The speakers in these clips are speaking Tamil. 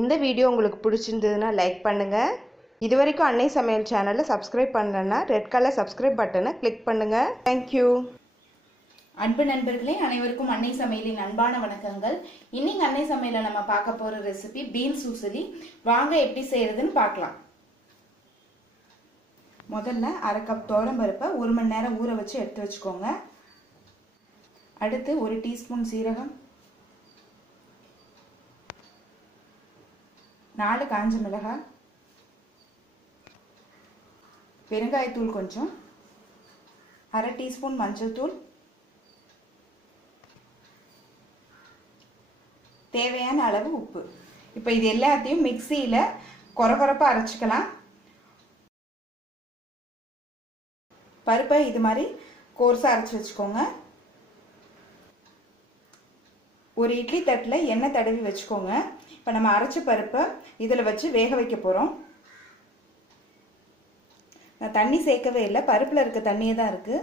இந்த வீடியோ உங்களுக்கு பிடிச்சிருந்ததுன்னா லைக் பண்ணுங்கள். இதுவரைக்கும் அன்னை சமையல் சேனலை சப்ஸ்கிரைப் பண்ணலன்னா ரெட் கலர் சப்ஸ்கிரைப் பட்டனை கிளிக் பண்ணுங்கள். தேங்க்யூ. அன்பு நண்பர்களே, அனைவருக்கும் அன்னை சமையலின் அன்பான வணக்கங்கள். இன்னைக்கு அன்னை சமையல நம்ம பார்க்க போற ரெசிபி பீன்ஸ் உசிலி. வாங்க எப்படி செய்யறதுன்னு பார்க்கலாம். முதல்ல அரை கப் பருப்பை 1 மணி நேரம் ஊற வச்சு எடுத்து வச்சுக்கோங்க. அடுத்து 1 டீஸ்பூன் சீரகம், 4 காஞ்ச மிளகாய், பெருங்காயத்தூள் கொஞ்சம், அரை டீஸ்பூன் மஞ்சள் தூள், தேவையான அளவு உப்பு. இப்போ இது எல்லாத்தையும் மிக்சியில் கொரகொரப்பா அரைச்சிக்கலாம். பருப்பை இது மாதிரி கோர்ஸாக அரைச்சி வச்சுக்கோங்க. ஒரு இட்லி தட்டில் எண்ணெய் தடவி வச்சுக்கோங்க. இப்போ நம்ம அரைச்ச பருப்பை இதில் வச்சு வேக வைக்க போகிறோம். நான் தண்ணி சேர்க்கவே இல்லை, பருப்பில் இருக்க தண்ணியே தான் இருக்குது.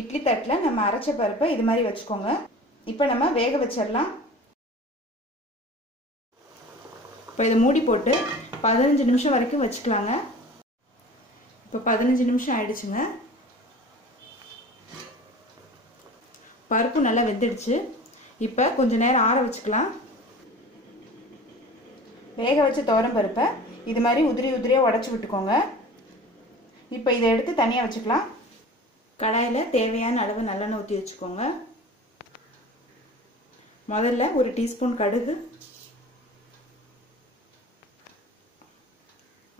இட்லி தட்டில் நம்ம அரைச்ச பருப்பை இது மாதிரி வச்சுக்கோங்க. இப்போ நம்ம வேக வச்சிடலாம். இப்போ இதை மூடி போட்டு 15 நிமிஷம் வரைக்கும் வச்சுக்கலாங்க. இப்போ 15 நிமிஷம் ஆயிடுச்சுங்க. பருப்பு நல்லா வெந்துடுச்சு. இப்போ கொஞ்ச நேரம் ஆற வச்சுக்கலாம். வேக வச்ச துவரம் பருப்பை இது மாதிரி உதிரி உதிரியாக உடச்சி விட்டுக்கோங்க. இப்போ இதை எடுத்து தனியாக வச்சுக்கலாம். கடாயில் தேவையான அளவு நல்லெண்ணெய் ஊற்றி வச்சுக்கோங்க. முதல்ல 1 டீஸ்பூன் கடுகு,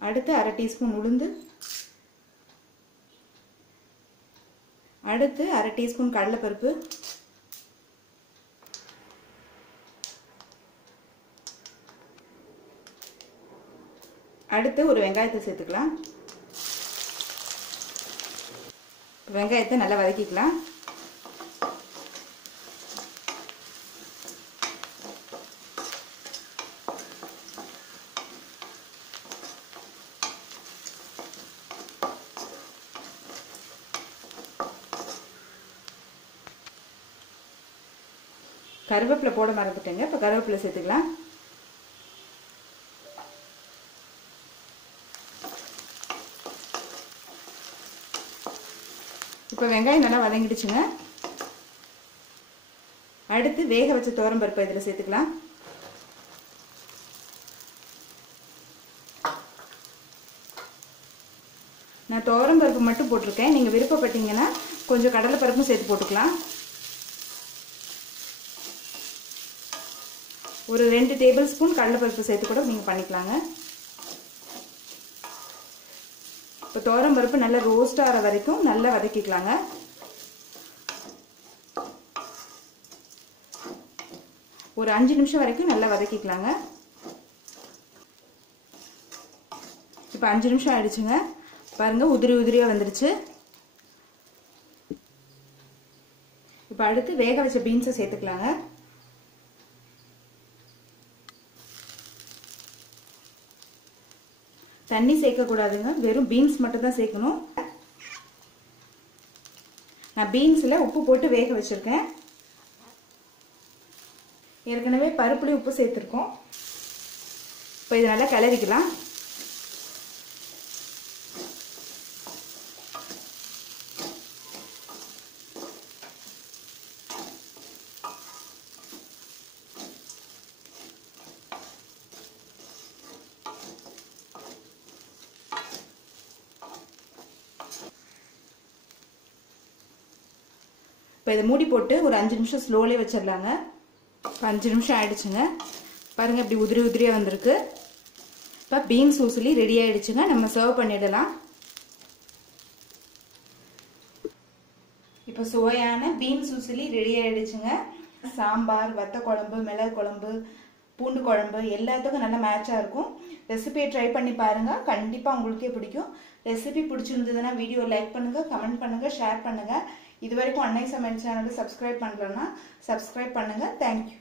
அடுத்து அரை டீஸ்பூன் உளுந்து, அடுத்து அரை டீஸ்பூன் கடலைப்பருப்பு, அடுத்து ஒரு வெங்காயத்தை சேர்த்துக்கலாம். வெங்காயத்தை நல்லா வதக்கிக்கலாம். கருவேப்பிலை போட மறந்துட்டேங்க. இப்போ கருவேப்பிலை சேர்த்துக்கலாம். இப்போ வெங்காயம் நல்லா வதங்கிடுச்சுங்க. அடுத்து வேக வச்ச துவரம் பருப்பை இதில் சேர்த்துக்கலாம். நான் துவரம் பருப்பு மட்டும் போட்டிருக்கேன். நீங்கள் விருப்பப்பட்டீங்கன்னா கொஞ்சம் கடலை பருப்பும் சேர்த்து போட்டுக்கலாம். ஒரு 2 டேபிள் ஸ்பூன் கடலைப்பருப்பு சேர்த்து கூட நீங்கள் பண்ணிக்கலாங்க. இப்போ துவரம் பருப்பு நல்லா ரோஸ்ட் ஆகிற வரைக்கும் நல்லா வதக்கிக்கலாங்க. ஒரு 5 நிமிஷம் வரைக்கும் நல்லா வதக்கிக்கலாங்க. இப்போ 5 நிமிஷம் ஆயிடுச்சுங்க. பாருங்க, உதிரி உதிரியாக வந்துருச்சு. இப்போ அடுத்து வேக வச்ச பீன்ஸை சேர்த்துக்கலாங்க. தண்ணி சேர்க்கக்கூடாதுங்க, வெறும் பீன்ஸ் மட்டும் தான் சேர்க்கணும். நான் பீன்ஸில் உப்பு போட்டு வேக வச்சுருக்கேன். ஏற்கனவே பருப்புலேயும் உப்பு சேர்த்துருக்கோம். இப்போ இதை நல்லா கிளறிக்கலாம். இப்போ இதை மூடி போட்டு ஒரு 5 நிமிஷம் ஸ்லோலே வச்சிடலாங்க. 5 நிமிஷம் ஆயிடுச்சுங்க. பாருங்கள், இப்படி உதிரி உதிரியாக வந்திருக்கு. இப்போ பீன்ஸ் உசிலி ரெடி ஆயிடுச்சுங்க. நம்ம சர்வ் பண்ணிடலாம். இப்போ சுவையான பீன்ஸ் உசிலி ரெடி ஆயிடுச்சுங்க. சாம்பார், வத்த குழம்பு, மிளகு குழம்பு, பூண்டு குழம்பு எல்லாத்துக்கும் நல்லா மேட்சாக இருக்கும். ரெசிபியை ட்ரை பண்ணி பாருங்கள், கண்டிப்பாக உங்களுக்கே பிடிக்கும். ரெசிபி பிடிச்சிருந்ததுன்னா வீடியோ லைக் பண்ணுங்கள், கமெண்ட் பண்ணுங்கள், ஷேர் பண்ணுங்கள். இது வரைக்கும் அன்னை சமையல் சேனலை சப்ஸ்கிரைப் பண்ணலன்னா சப்ஸ்கிரைப் பண்ணுங்கள். தேங்க்யூ.